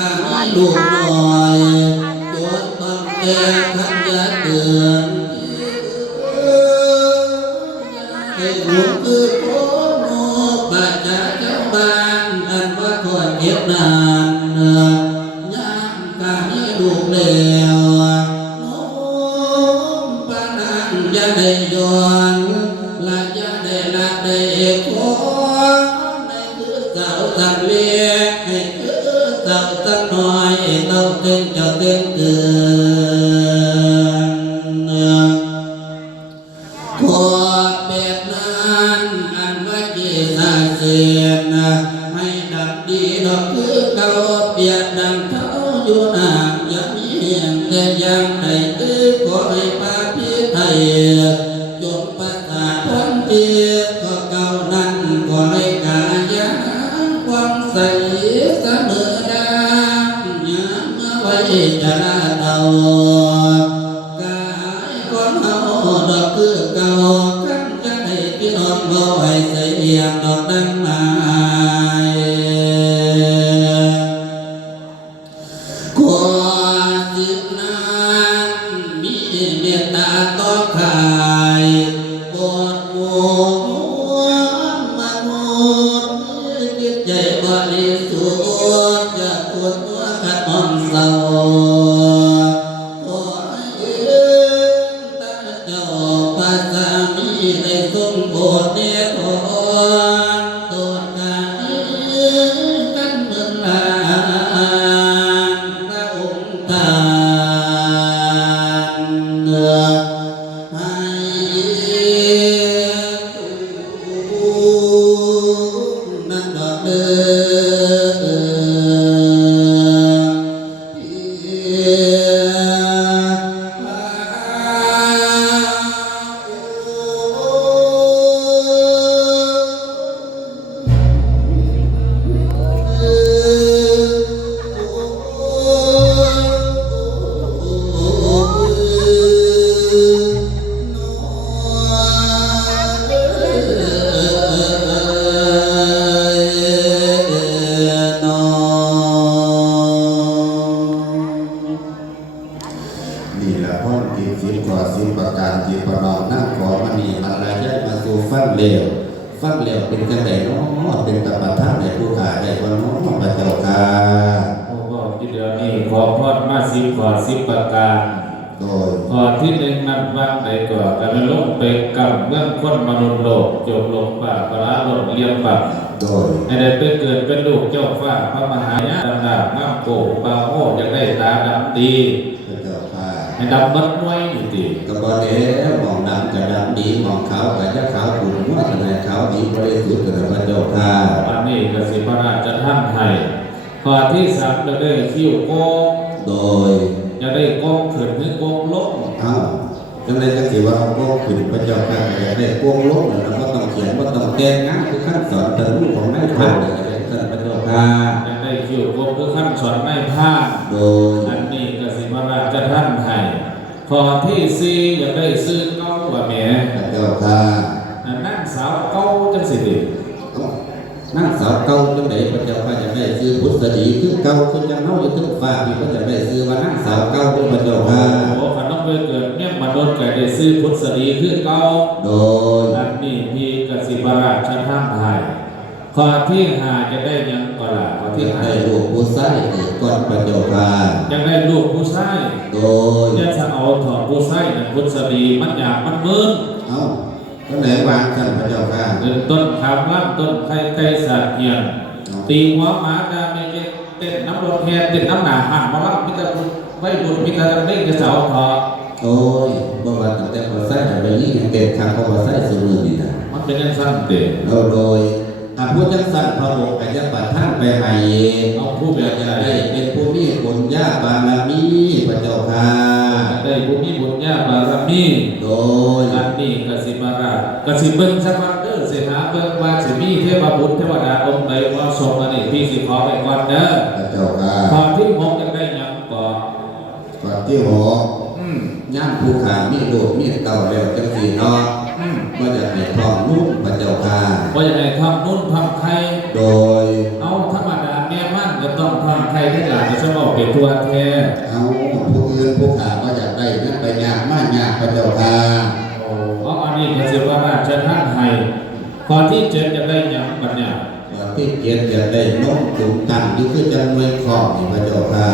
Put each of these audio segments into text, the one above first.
ข้ามีลูกน้อยจดตั้งแต่ขันยาเดือนให้ลูกคือโคโนปัจจัยเจ้าบ้านอันว่าทอดเก็บนานย่างข้ามีลูกแล้วน้องปานันยาได้ย้อนละยาได้ละได้ขอในคือเจ้าตักเลี้ยงให้คือเจ้าตักน้อยต้องเต็งเจ้าเต็งเกินขอเป็ดนั้นอันว่าเจสาเสียนให้ดับดีดอกคือเก่าเปียกดังเท้าอยู่หนักยังมีเหียงแต่ยังในคือขอให้พาพี่ไทยจงประสาทพ้นเตียก็เก่านั้นขอให้กายความใสเสมอดำย้ำเมื่อไว้จะลาเต่ากายคนเฮาดอกคือเก่ากันจะให้พี่น้องเราให้ใส่เอียงดอกดังไม้ขอสิบนั้นมีเมตตาต่อใครโปรดหมู่มนุษย์จิตใจบริสุทธิ์จะปวดตัวขัดอ่อนเศร้าขอให้ตาเจ้าพระสามีได้ทรงโปรดเนตรตรวจการกันเมืองลานพระองค์ท่านให้นั่งดอกเดินี่แหละพ้นกิจสิบกว่าสิบประการที่ประนอมนั่งขอมานีอะไรได้มาสู่ฟังเร็วเป็นจังไดน้อเป็นตบะท่าในผู้ขาได้วันน้อพระเจ้าค่ะโอ้ก็ที่เดียวนี้ขอพอดมาสิบขอสิบประการโดยขอที่หนึ่งนั้นว่างใดก่อนการลงไปกับเรื่องคนมนุษย์โลกจบลงป่าปราลงเลี้ยงปัดโดยให้ได้ไปเกิดเป็นลูกเจ้าฟ้าพระมหายาดำดาบน้ำโกบาโมอยากได้ตาดำดีพระเจ้าค่ะให้ดำมัดมวยอยู่ดีกระบอกเอ๋มองดำกระดำดีมองขาวกระจะขาวขุ่นว่าขนาดขาวดีบริสุทธิ์กระพระเจ้าค่ะอันนี้กสิพระราชท่านให้ขอที่สามจะได้คิ้วโกงโดยจะได้โกงขึ้นหรือโกงลงจังไรก็สิว่าเอาโกงขึ้นพระเจ้าค่ะอยากได้โกงลงแล้วก็ต้องเขียนว่าต้องแก้งานคือขั้นสอนแต่รูปของนายพรานอยากได้พระเจ้าค่ะจะได้คิ้วโกงคือขั้นสอนนายพรานโดยอันนี้กสิพระราชท่านให้ขอที่สี่อยากได้ซื้อเก้าว่าแม่พระเจ้าค่ะนั่งสาวเก้าจังสิดินั่งสาวเก้าจังไหนพระเจ้าค่ะอยากได้ซื้อพุทธดีคือเก้าคือจังเน่าอยู่ทึกฟ้าที่พระเจ้าได้ซื้อว่านั่งสาวเก้าเป็นพระเจ้าค่ะโอ้ขันต้องไปเกิดเนี่ยมาโดนไก่ได้ซื้อพุทธดีคือเก้าโดยอันนี้มีกสิบราชท่านไทยข้อที่หาจะได้ยังก่อนละข้อที่หาได้ลูกผู้ชายก่อนพระเจ้าค่ะจะได้ลูกผู้ชายโดยจะจะเอาถอดผู้ชายนั่นพุทธดีมันอยากมันเมินต้นไหนวางกันพระเจ้าค่ะต้นขามล่ำต้นไข่ไก่สัตว์เหียนตีหัวหมาดาไม่เต้นน้ำรถแห่เต้นน้ำหนาหันมาล่ำมิตรไว้บุญมิตรเล่นกระเสาทอโอ้ยบ่ว่าตั้งแต่พอใส่แต่นี้ยังเต็มทางพอใส่สมือนี่นะมันเป็นยังสั้นเด็ดโดยผู้จังสันพระองค์ก็จะประทานไปให้เอาผู้แบบจะได้เป็นผู้มีบุญญาบารมีพระเจ้าค่ะได้ผู้มีบุญญาบารมีโดยอันนี้กสิบาราชกสิเบิ้งสักวันเด้อเสหาเบิ้งว่าสิมีเทพบุตรเทวดาองค์ใดว่าทรงอันนี้พี่สิขอไปก่อนเด้อพระเจ้าค่ะตอนที่6จะได้ยังก่อนที่6ย่างภูขามีโดดมีเต่าแล้วจังสีเนาะว่าจะให้ทองนุ่นพระเจ้าค่ะว่าจะให้ทำนุ่นทำไทยโดยเอาธรรมดาแม่มัน จะต้องทำใครที่หลานจะชอบเป็นตัวแท้เอาผู้อื่นผู้ขาก็อยากได้นั่นไปยากมากยากพระเจ้าค่ะโอ้อันนี้ก็จะว่าราชท่านให้ก่อนที่เจ็ดจะได้ยังบัดเนี่ยก่อนที่เจ็ดจะได้นกตุ่มตั้งที่คือจังเมืองคลองนี่พระเจ้าค่ะ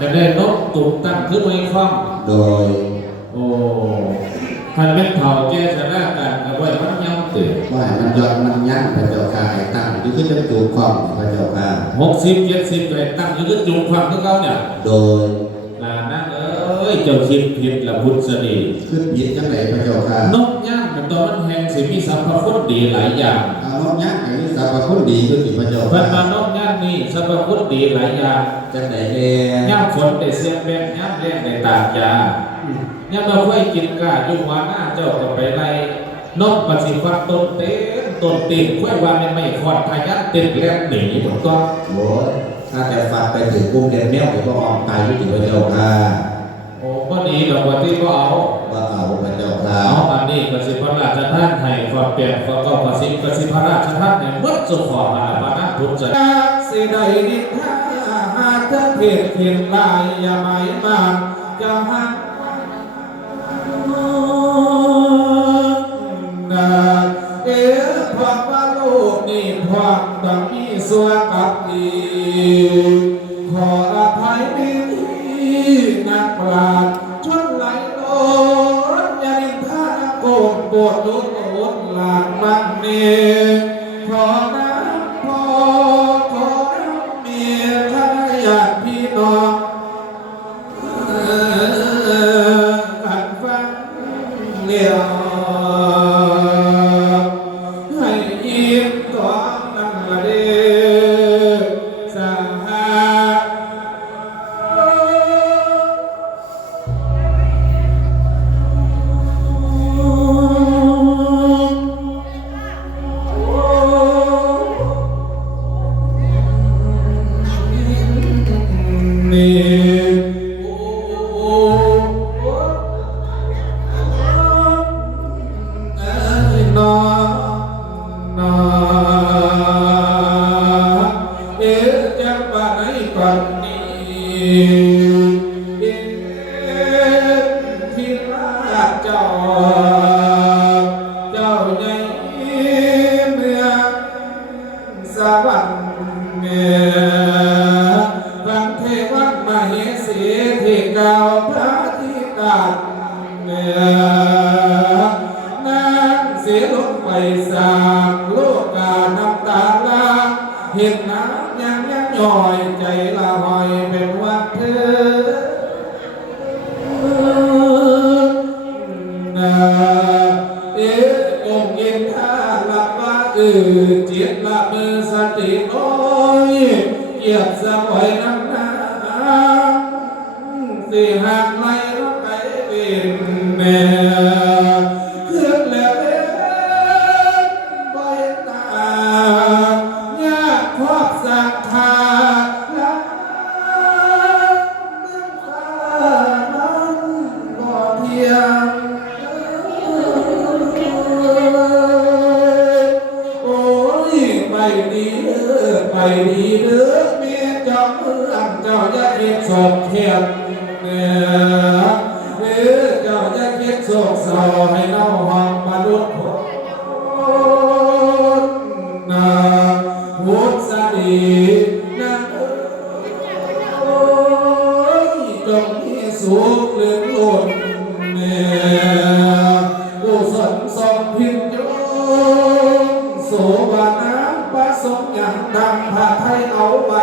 จะได้นกตุ่มตั้งขึ้นไว้คล่องโดยโอ้ท่านเป็นเผ่าแก่ชนะกันกับไว้มันยังตื่นว่ามันยอดมันยั้งพระเจ้าค่ะไอ้ตั้งที่คือจังตุ่มคลองพระเจ้าค่ะ60 70เลยตั้งอยู่ที่จุ่มคลองที่เขาเนี่ยโดยลานะเจ้าคิดผิดละพุทธดีขึ้นผิดจังไหนพระเจ้าค่ะนกย่างมันตอนมันแหงสิมีสรรพคุณดีหลายอย่างนกย่างอันนี้สรรพคุณดีก็สิพระเจ้าค่ะมานกย่างนี่สรรพคุณดีหลายอย่างจังไหนเนี่ยย่างฝนได้เสียงแบงย่างแรงได้ตากยาย่างเราค่อยกินกาอยู่หัวหน้าเจ้าก็ไปไล่นกปฏิฟักต้นเต้นต้นตีนค่อยว่าไม่คอนพายัดเต็มแรงหนีหมดก็โอ้ถ้าแต่ฝากไปถึงกุ้งเด็ดแมวหรือว่าออกตายอยู่ที่พระเจ้าค่ะโอ้ก็ดีดอกว่าที่ก็เอาพระเจ้าค่ะเอาอันนี้กสิพระราชทานให้ขอเปลี่ยนขอก็กสิพระราชทานให้วัดสุขอมาพระนักพุทธสิได้ดิทาหาเธอเพียรเพียงลายอย่าหมายมันจะหักความว่าโลกนี้ความต้องมีส่วนกับดีขออภัยไม่ดีนักปราชญ์ชนไหลโลดอย่าดินทาโกนปวดลุกโอดหลานมันเมขอน้ำขอน้ำเมียข้าญาติพี่น้องกันฟังเลี้ยวเห็นน้ำยังย่อยใจละหอยเป็นวัดเธอองค์เย็นท่าละว่าจิตละมือสติน้อยเกียบสะปล่อยน้ำน้ำสิหากไหลก็ไปเป็นแม่ไปดีเด้อเมียเจ้าเมืองเจ้าอย่าคิดโศกเทียบหรือเจ้าอย่าคิดโศกเศร้าให้เล่าห้องมาลุกนาวุฒิสดีนะจงมีสุขเลื่อนล้นผู้สนสมพินโยโสวานาประสงค์อย่างดังพระไทยเอาไว้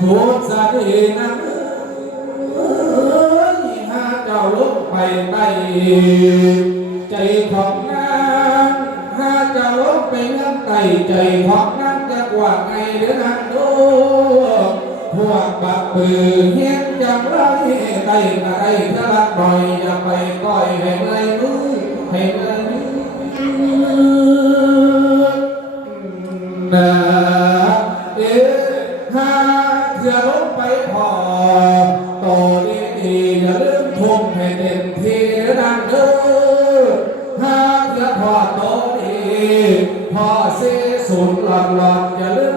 พุทธะดีนั้นหาเจ้าลุกไปใต้ใจของนางหาเจ้าลุกไปยังใต้ใจของนางจะกว่าไงเดือนนั้นดูพวกบักปืนเห็นจังไรใต้กระไรทะลักบ่อยอย่าไปก้อยให้เมื่อยมือให้เมื่อยหาจะลงไปพอต่อดีอย่าลืมทุ่มให้เต็มที่ดังเด้อหาจะพอต่อดีพอเสียสุดหลอดอย่าลืม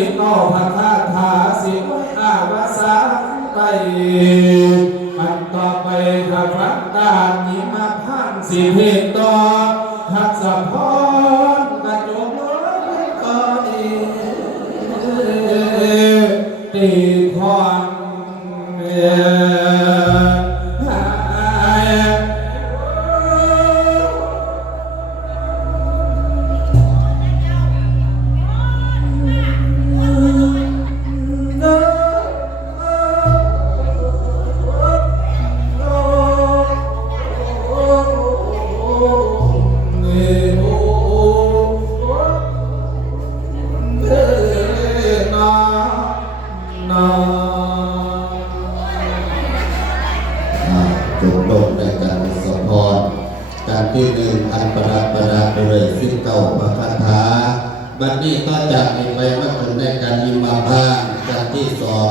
สิบเก้าพระคาถาสิบอาวาสาไปอันต่อไปถ้าฟังตายิมาพันสิเพศต่อทักษะพรกระจกก็ดีตีความจบลงในการสมพรการที่หนึ่งอันประดับไปเลยสิ้นเก่าพระคาถาบัดนี้ต่อจากนี้ไปมาถึงในการยิมมาบ้างการที่สอง